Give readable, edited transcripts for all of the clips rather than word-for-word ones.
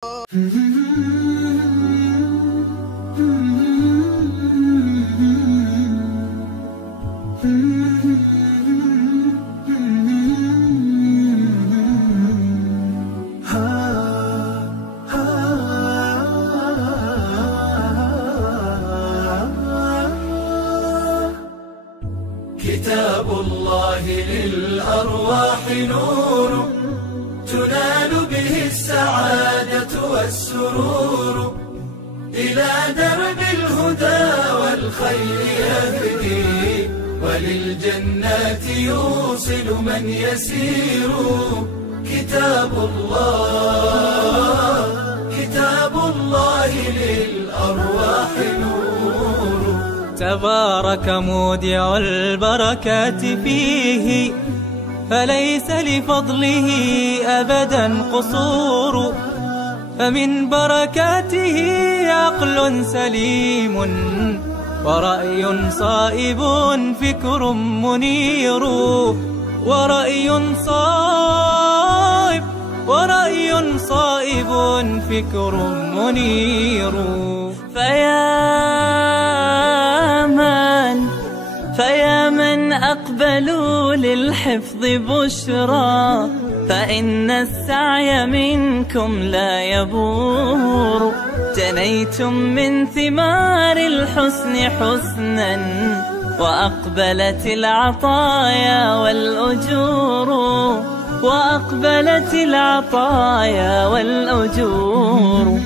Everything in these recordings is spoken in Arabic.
كتاب الله للأرواح نور تنال به السعادة والسرور، إلى درب الهدى والخير يهدي، وللجنات يوصل من يسير. كتاب الله للأرواح نور. تبارك مودع البركات فيه، فليس لفضله أبدا قصور. فمن بركاته عقل سليم، ورأي صائب فكر منير. ورأي صائب فكر منير. فيا من أقبلوا للحفظ بشرى، فإن السعي منكم لا يبور. جنيتم من ثمار الحسن حسنا، وأقبلت العطايا والأجور.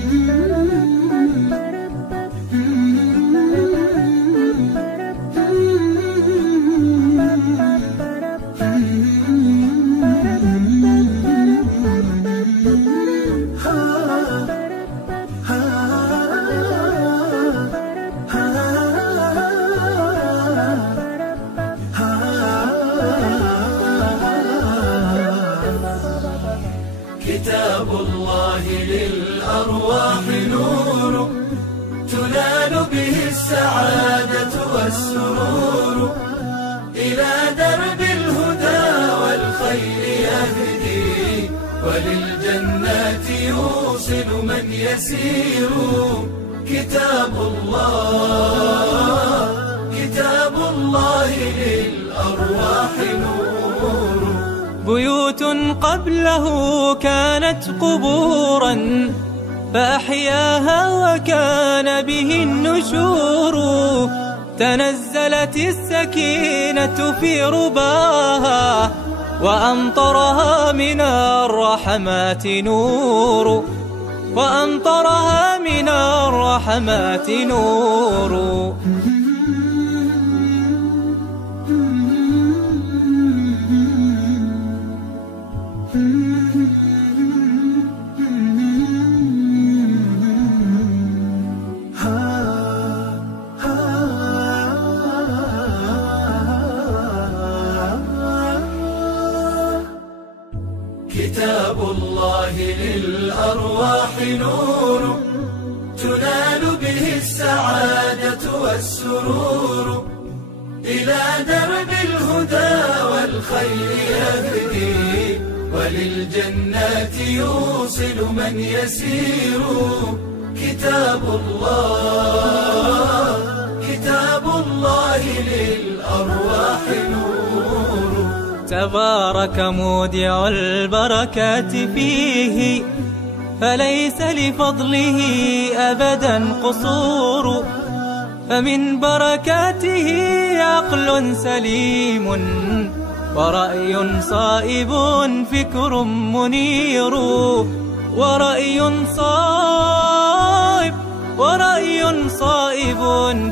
كتاب الله للأرواح نور تنال به السعادة والسرور، إلى درب الهدى والخير يهدي، وللجنات يوصل من يسير. كتاب الله للأرواح نور. بيوت قبله كانت قبورا، فأحياها وكان به النشور. تنزلت السكينة في رباها، وأمطرها من الرحمات نور. كتاب الله للأرواح نور تنال به السعادة والسرور، إلى درب الهدى والخير يهدي، وللجنات يوصل من يسير. كتاب الله للأرواح نور. تبارك مودع البركات فيه، فليس لفضله أبدا قصور. فمن بركاته عقل سليم، ورأي صائب فكر منير. ورأي صائب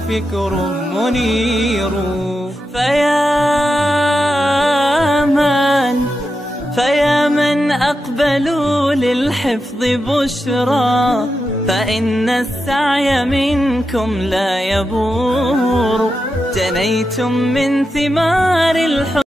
فكر منير. فيا من أقبلوا للحفظ بشرى، فإن السعي منكم لا يبور. جنيتم من ثمار الحسن